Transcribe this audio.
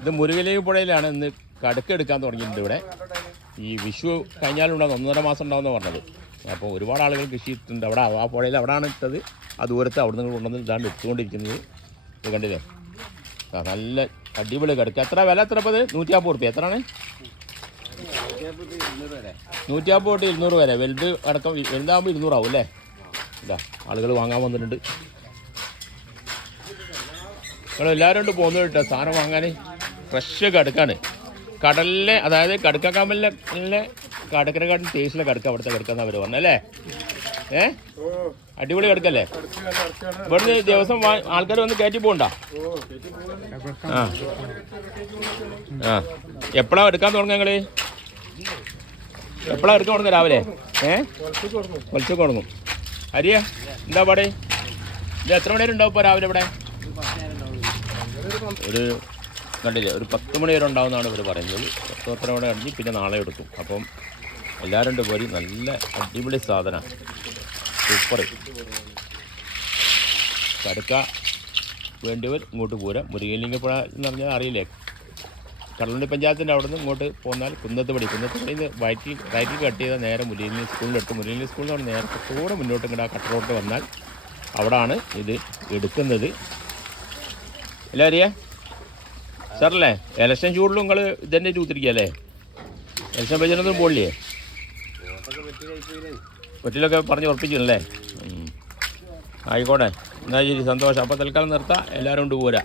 ഇത് മുരുകലേക്ക് പുഴയിലാണ് ഇന്ന് കടുക്കെടുക്കാൻ തുടങ്ങിയിട്ടുണ്ട് ഇവിടെ. ഈ വിഷു കഴിഞ്ഞാലുണ്ടാകും 1.5 മാസം ഉണ്ടാവുമെന്ന് പറഞ്ഞത്. അപ്പോൾ ഒരുപാട് ആളുകൾ കൃഷി ഇട്ടിട്ടുണ്ട് അവിടെ. ആ പുഴയിൽ അവിടെയാണ് ഇട്ടത്. ആ ദൂരത്ത് അവിടെ നിന്ന് കൊണ്ടുവന്ന് ഇതാണ് എടുത്തുകൊണ്ടിരിക്കുന്നത്. ഇത് കണ്ടില്ലേ? നല്ല അടിപൊളി കടുക്ക. എത്ര വില? എത്ര ഇപ്പോൾ? 150 റുപ്യ. എത്രയാണ്? 150 തൊട്ട് 200 വരെ. വലുത് അടക്കം വലുതാകുമ്പോൾ 200 ആവും അല്ലേ? ഇതാ ആളുകൾ വാങ്ങാൻ വന്നിട്ടുണ്ട്. എല്ലാവരും കൊണ്ട് പോകുന്നത് കേട്ടോ സാധനം വാങ്ങാൻ. ഫ്രഷ് കടുക്കാണ്. കടലിലെ, അതായത് കടുക്കക്കാമലിലെ കടക്കരക്കാട്ടിൽ ടേസ്റ്റിലെ കടുക്ക അവിടുത്തെ കടുക്കാന്ന് അവർ പറഞ്ഞല്ലേ? അടിപൊളി കടുക്കല്ലേ? ഇവിടുന്ന് ദിവസം ആൾക്കാർ വന്ന് കയറ്റി പോകണ്ട. എപ്പോഴാണ് എടുക്കാൻ തുടങ്ങുക നിങ്ങൾ? എപ്പോഴാണ് എടുക്കാൻ തുടങ്ങുക? രാവിലെ കുറച്ച് തുടങ്ങും. അരിയ എന്താ പാടെ? ഇത് എത്ര മണി വരെ ഉണ്ടാവും ഇപ്പോൾ രാവിലെ ഇവിടെ? ഒരു കണ്ടില്ലേ, ഒരു 10 മണി വരെ ഉണ്ടാവുമെന്നാണ് ഇവർ പറയുന്നത്. 10 മണി കഴിഞ്ഞ് പിന്നെ നാളെ എടുക്കും. അപ്പം എല്ലാവരും പോരി. നല്ല അടിപൊളി സാധനമാണ്. സൂപ്പർ കടുക്ക വേണ്ടിയവർ ഇങ്ങോട്ട് പോരാ. മുരുകലിംഗപ്പുഴ എന്ന് പറഞ്ഞാൽ അറിയില്ലേ? കടലുണ്ടി പഞ്ചായത്തിൻ്റെ അവിടെ നിന്ന് ഇങ്ങോട്ട് പോന്നാൽ കുന്നത്തുപടി നിന്ന് റൈറ്റിൽ കട്ട് ചെയ്താൽ നേരെ മുരുകലിംഗ സ്കൂളിലെടുത്ത് മുരുകലിംഗ സ്കൂളിൽ നിന്ന് നേരത്തോടെ മുന്നോട്ട് ഇങ്ങോട്ട് ആ കട്ടറോട്ട് വന്നാൽ അവിടാണ് ഇത് എടുക്കുന്നത്. എല്ലാം അറിയാം സാറല്ലേ? ഇലക്ഷൻ ചൂടിലും നിങ്ങൾ ഇതന്നെ ചൂത്തിരിക്കുകയല്ലേ? ഇലക്ഷൻ പ്രചരണത്തിനും പോളില്ലേ? പറ്റിലൊക്കെ പറഞ്ഞ് ഉറപ്പിച്ചില്ലേ? ആയിക്കോട്ടെ, എന്നാൽ ശരി, സന്തോഷം. അപ്പോൾ തൽക്കാലം നിർത്താം. എല്ലാവരും കൊണ്ട് പോരാ.